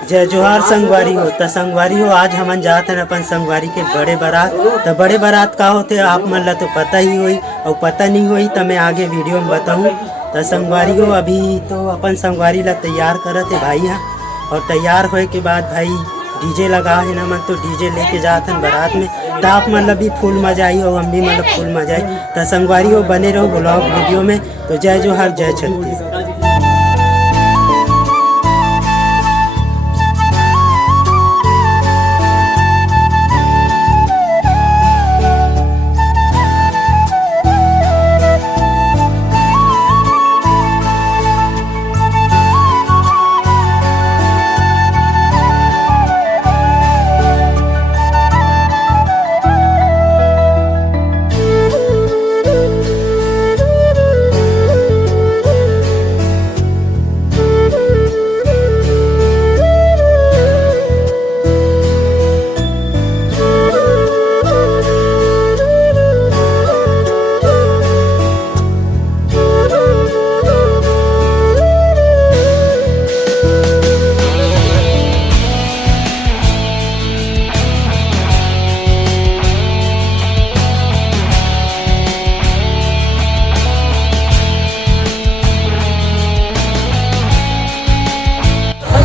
जय जोहार संगवारी हो। तो संगवारी हो, आज हमन जात हैं अपन संगवारी के बड़े बारात। तो बड़े बारात का होते आप मन ला तो पता ही होई, और पता नहीं होई तो मैं आगे वीडियो में बताऊँ। तो संगवारी हो, अभी तो अपन संगवारी ला तैयार करत है भाई यहाँ, और तैयार होए के बाद भाई डीजे लगा है ना, मन तो डीजे लेके जात हैं बारात में। तो आप मतलब भी फुल मजा आई हो, हम भी मतलब फुल मजा आई। तो संगवारी हो, बने रहो ब्लॉग वीडियो में। तो जय जोहार, जय छत्तीसगढ़।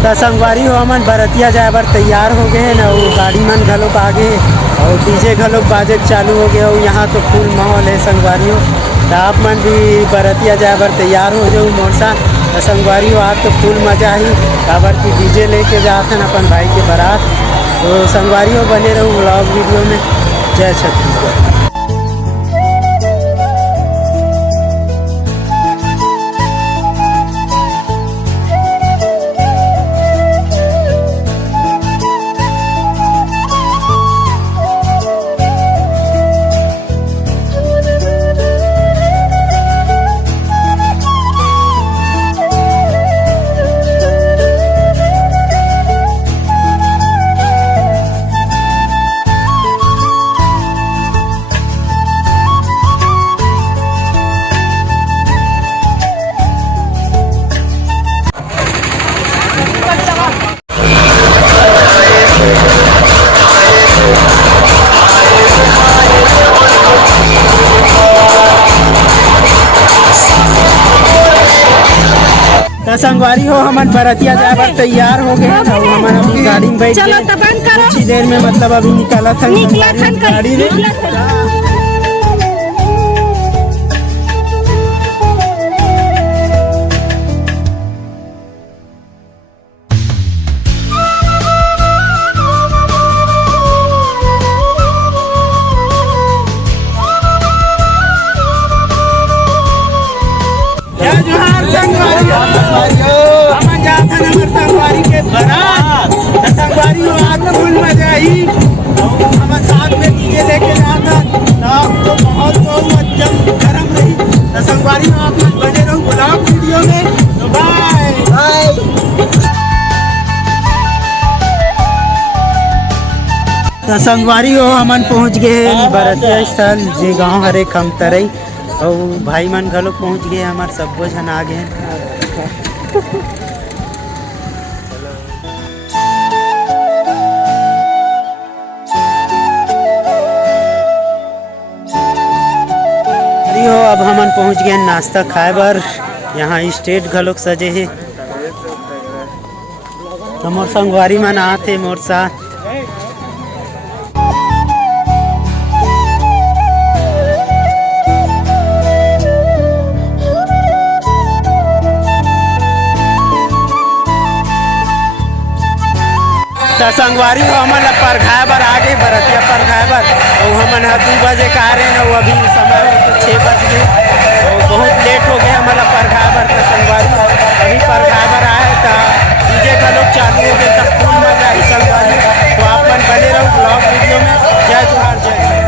तो संगवारी हो, हमन बरतिया जाए बर तैयार हो गए हैं ना। वो गाड़ी मन घलोक आगे और डीजे घलोक बाजे चालू हो गया। और यहाँ तो फुल माहौल है संगवारी हो। तो आप मन भी बरतिया जाए बर तैयार हो जाओ मोर साथ। तो संगवारी हो, आज तो फुल मजा ही काबर की डीजे लेके जाते हैं अपन भाई के बारात। तो संगवारी हो, बने रहो ब्लॉग वीडियो में। जय छत्तीसगढ़। तो संगवारी हो, हमन बरतिया जाए बर तैयार हो गए हैं। और हमन अपनी गाड़ी में बैठ गए, कुछ ही देर में मतलब अभी निकाला था गाड़ी में। संगवारी के बारात संगवारी हो, आज फुल मजा आई। हम साथ में डीजे लेके जाता तो बहुत गर्म रही। तो संगवारी हो, आप बने रहो ब्लॉग वीडियो में। तो बाय बाय। तो संगवारी हो, हमन पहुँच गए बरतिया स्थल, जे गाँव हरे खमतरई। और भाई मन घलो पहुँच गए, हमारे सबो झन आ गए। अब हमन पहुंच गए नाश्ता खाए बर। यहाँ स्टेज घलोक सजे है। तो मोर संगवारी मन आते मोर साथ। तो संगवारी हो, हमन परघाए बर आगे बरतिया परघाए बर। और हमन 2 बजे का आ रहे हैं, अभी समय तो 6 बज गए। तो बहुत लेट हो गया हमारा परघाए बर। तो संगवारी अभी परघाए बर आए तो डीजे का लोग चालू हो गए। तब फुल मजा आई संगवारी। तो आप मन बने रहो ब्लॉग वीडियो में। जय जोहार, जय जोहार।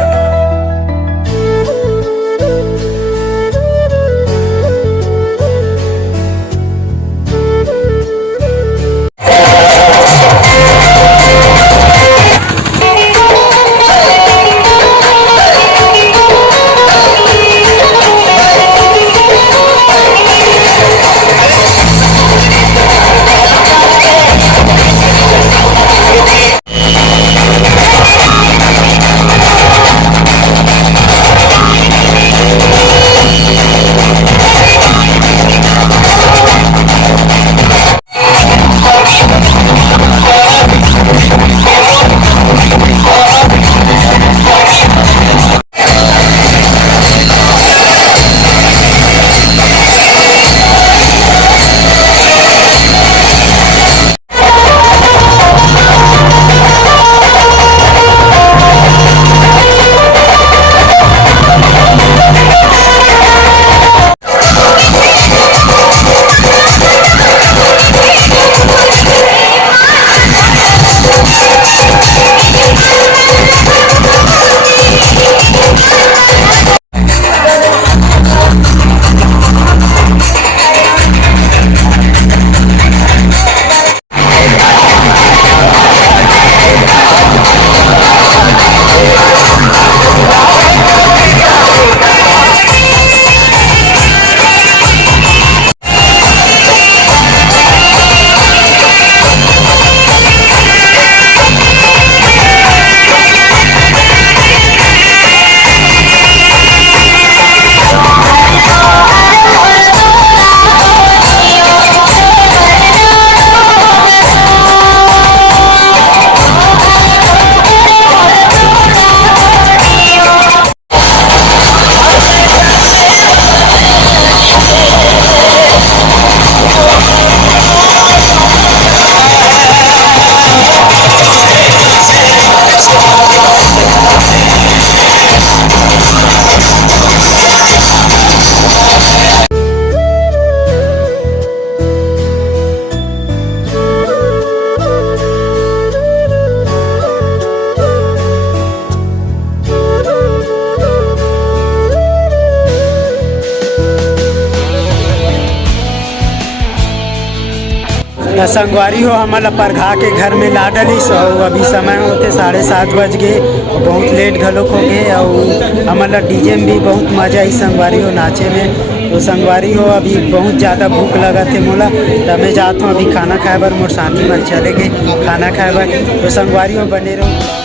तो संगवारी हो हमारा परघा के घर में ला डली सो अभी समय होते 7:30 बज गए, बहुत लेट घलोक हो गए और हमारा डीजे में भी बहुत मजा आई संगवारी हो नाचे में। तो संगवारी हो अभी बहुत ज़्यादा भूख लगा थे मोला, तो मैं जाता हूँ अभी खाना खाए बर, मोर साथी मन चले गए खाना खाए बर। तो संगवारी हो बने रहो।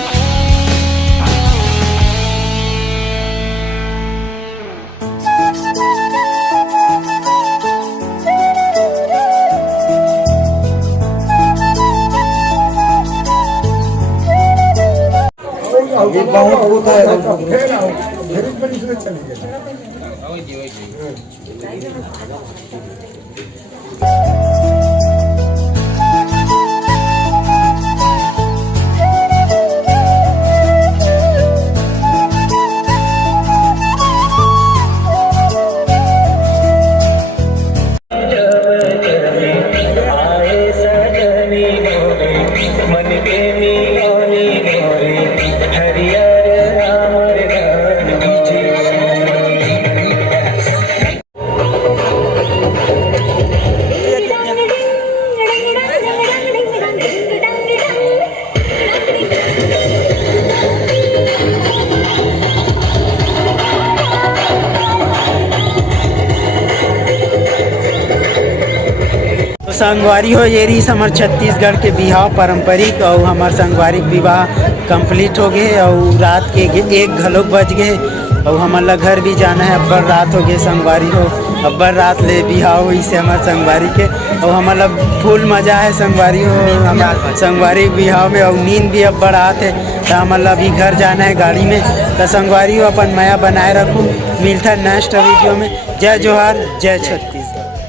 संगवारी हो ये रही हमार छत्तीसगढ़ के बिहाव पारंपरिक और हमार संगवारी विवाह कंप्लीट हो गए और रात के 1 घलोक बज गए और हमारा घर भी जाना है। अब्बर रात हो गए संगवारी हो, अब्बर रात ले बिहाव हुई से हमारे संगवारी के और हमारा फुल मजा है संगवारी हो हमारे संगवारी बिहाव में और नींद भी अब्बर आते तो हमारा अभी घर जाना है गाड़ी में। तो संगवारी हो अपन माया बनाए रखूँ, मिलता नेक्स्ट वीडियो में। जय जोहार, जय छत्तीसगढ़।